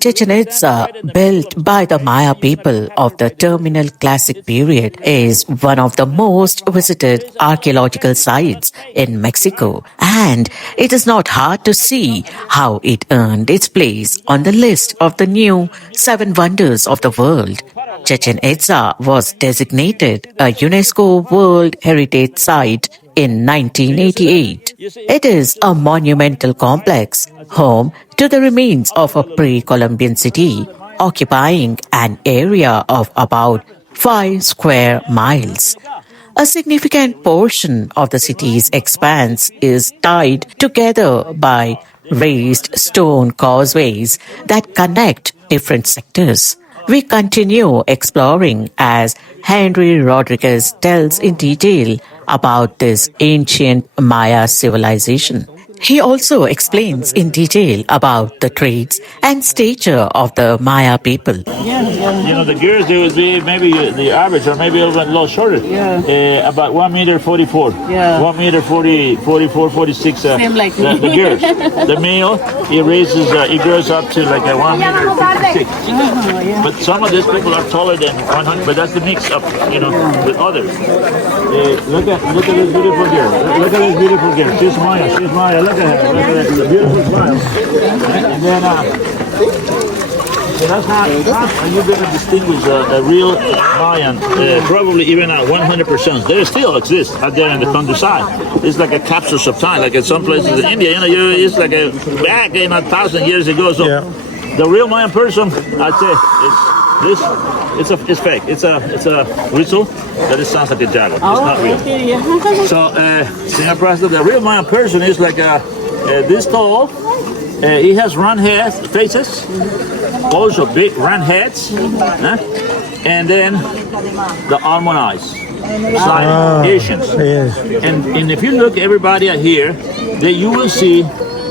Chichen Itza, built by the Maya people of the terminal classic period, is one of the most visited archaeological sites in Mexico, and it is not hard to see how it earned its place on the list of the new seven wonders of the world. Chichen Itza was designated a UNESCO World Heritage Site in 1988. It is a monumental complex, home to the remains of a pre-Columbian city, occupying an area of about 5 square miles. A significant portion of the city's expanse is tied together by raised stone causeways that connect different sectors. We continue exploring as Henry Rodriguez tells in detail about this ancient Maya civilization. He also explains in detail about the traits and stature of the Maya people. The gears, they would be maybe the average or maybe a little shorter. About 1 meter 44. 1 meter 44, 46. Same like the gears. The male, it grows up to like a 1 meter 56. But some of these people are taller than 100, but that's the mix up, with others. Look at this beautiful girl. Look at this beautiful girl. She's Maya. Look at her. Look at that. The beautiful smile. And then, so that's how you're going to distinguish a real Mayan, probably even at 100%. They still exist out there in the countryside. It's like a capsule of time, like in some places in India, it's like a back in 1,000 years ago. So the real Mayan person, I'd say, it's fake. It's a ritual that it sounds like a jaguar. It's not real. So, Zabeena-Prasanna, the real Mayan person is like this tall. He has round faces, also big round heads, and then the almond eyes, like Asians. And if you look everybody out here, you will see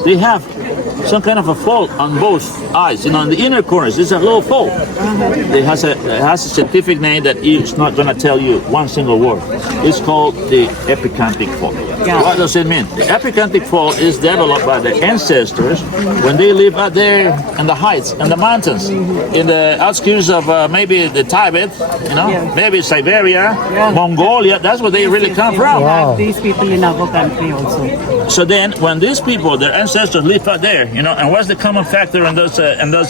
they have some kind of a fold on both eyes. On the inner corners, there's a little fold. It has a scientific name that is not going to tell you one single word. It's called the epicanthic fold. What does it mean? The epicanthic fold is developed by the ancestors when they live out there in the heights and the mountains, in the outskirts of maybe the Tibet, maybe Siberia, Mongolia. That's where they really come from. Wow. These people in our country also. So then, when these people, their ancestors live out there, and what's the common factor in those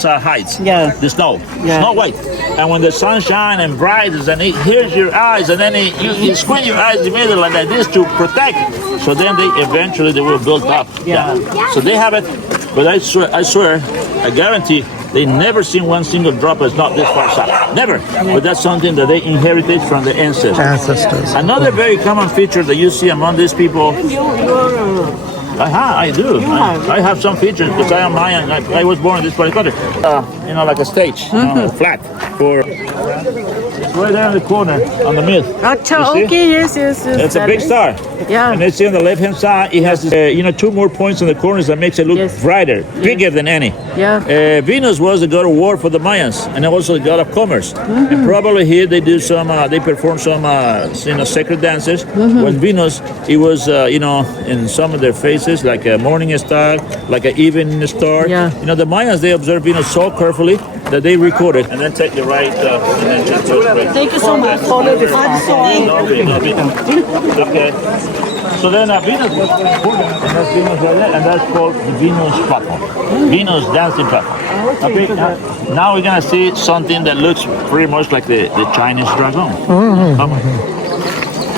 heights? The snow. Snow white. And when the sun shines and brightens and it hits your eyes, and then you squint your eyes immediately like this to protect. So then they will build up. So they have it, but I swear, I guarantee, they never seen one single drop that's not this far south. Never. But that's something that they inherited from the ancestors. Another very common feature that you see among these people. I do. I have some features because I am Mayan. I was born in this part of the country. Like a stage, flat. It's right there in the corner on the myth. Okay, yes. It's a big star. And it's on the left-hand side. It has, 2 more points in the corners that makes it look brighter, bigger than any. Venus was the god of war for the Mayans, and also the god of commerce. And probably here they do they perform some, sacred dances. When Venus, it was, in some of their faces, like a morning star, like an evening star. The Mayans, they observe Venus so carefully that they record it. And then take the right. Thank you so much. Follow this. Okay. So then Venus was important, and that's called the Venus platform. Venus dancing platform. Okay. Now we're gonna see something that looks pretty much like the Chinese dragon.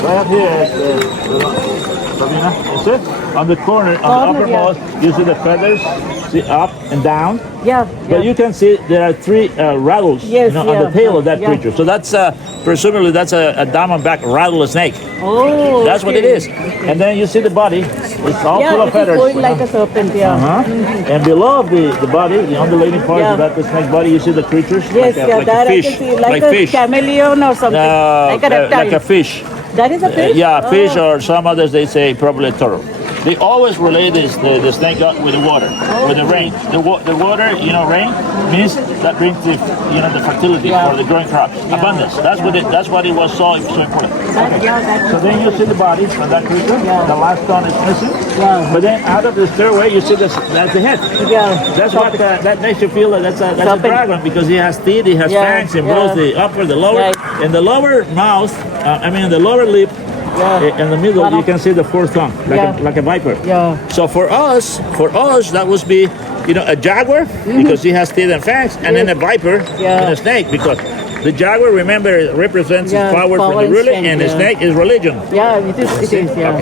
Right up here, Zabeena, you see? On the corner, on the uppermost, you see the feathers, see up and down. But you can see there are 3 rattles on the tail of that creature. So that's presumably that's a diamondback rattlesnake. That's what it is. And then you see the body; it's all full of feathers. Going like a serpent. And below the body, the undulating part of that snake body, you see the creatures like a fish, like a fish. Chameleon or something, like a reptile, like a fish. That is a fish? Fish, or some others they say probably a turtle. they always relate the snake god with the water, with the rain. The water, rain means that brings the fertility for the growing crops, abundance. That's what it was so important. Okay. So then you see the body of that creature. The last stone is missing. But then out of the stairway, you see that's the head. That's what that makes you feel that's a dragon, because he has teeth, he has fangs, and blows the upper, the lower, and the lower mouth. The lower lip. In the middle, you can see the fourth tongue, like a viper. So for us, that would be, a jaguar, because he has teeth and fangs, and then a viper and a snake, because the jaguar, remember, represents his power from the ruler, and the snake is religion. Yeah, it is. Yeah.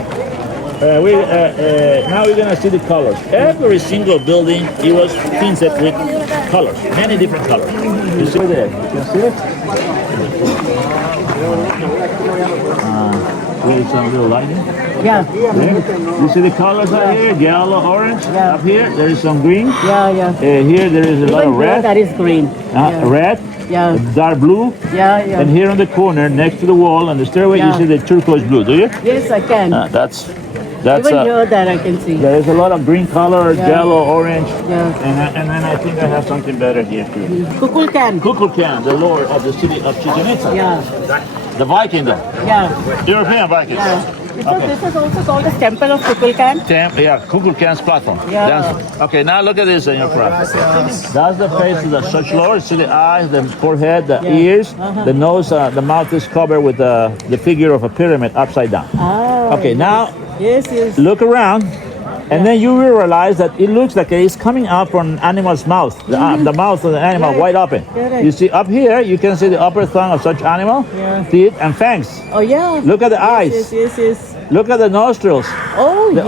Okay. Now we're gonna see the colors. Every single building, it was tinted with colors, many different colors. You see there? You can see it. With some little lighting. Yeah. You see the colors out here? Yellow, orange. Up here, there is some green. Here, there is a lot of red. That is green. Red. Dark blue. And here on the corner, next to the wall on the stairway, you see the turquoise blue. Do you? Yes, I can. That's. Even here, that I can see. There is a lot of green color, yellow, orange. And then I think I have something better here too. Kukulkan, the lord of the city of Chichen. The Viking, though. European Vikings. This is also called the Temple of Kukulkan. Kukulkan's platform. Okay, now look at this in your front. That's the face of the such lord. See the eyes, the forehead, the ears, the nose, the mouth is covered with the figure of a pyramid upside down. Okay, now look around. And then you will realize that it looks like it's coming out from an animal's mouth, the mouth of the animal wide open. You see up here, you can see the upper tongue of such animal, teeth and fangs. Look at the eyes. Look at the nostrils. The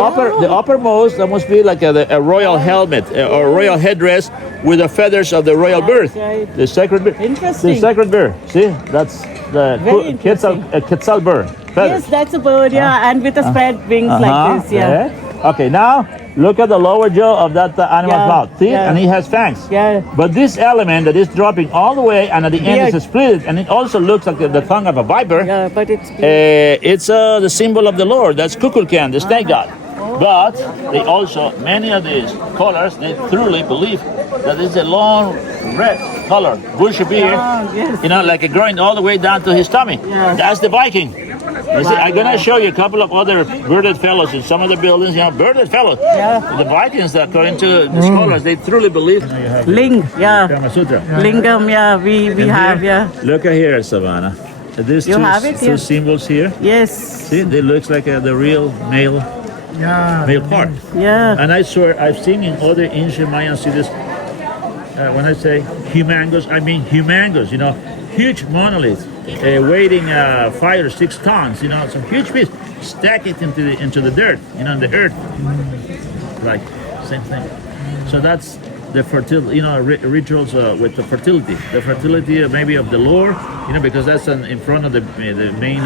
uppermost, that must be like a royal helmet or royal headdress with the feathers of the royal bird, the sacred bird. Interesting. The sacred bird. See, that's the Quetzal bird. Feathers. Yes, that's a bird. And with a spread wings like this. Okay, now look at the lower jaw of that animal's mouth. See, and he has fangs. But this element that is dropping all the way, and at the end is split, and it also looks like the tongue of a viper. But it's the symbol of the Lord. That's Kukulkan, the snake god. But they also, many of these colors, they truly believe that it's a long red color, bushy beard, like growing all the way down to his tummy. That's the Viking. You see, I'm gonna show you a couple of other bearded fellows in some of the buildings. Bearded fellows. The Vikings, according to the scholars, they truly believe. Kama Sutra. Lingam, we have, Look at here, Savannah. These two symbols here. Yes. See, they look like the real male part. And I swear, I've seen in other ancient Mayan cities. When I say humongous, I mean humongous. Huge monolith. Weighing 5 or 6 tons, some huge piece, stack it into the dirt, in the earth, like same thing. So that's the fertility, rituals with the fertility maybe of the Lord, because that's in front of the main.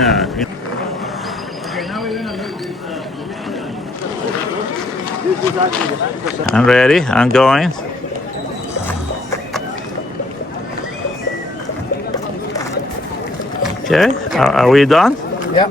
I'm ready. I'm going. Okay, are we done? Yeah.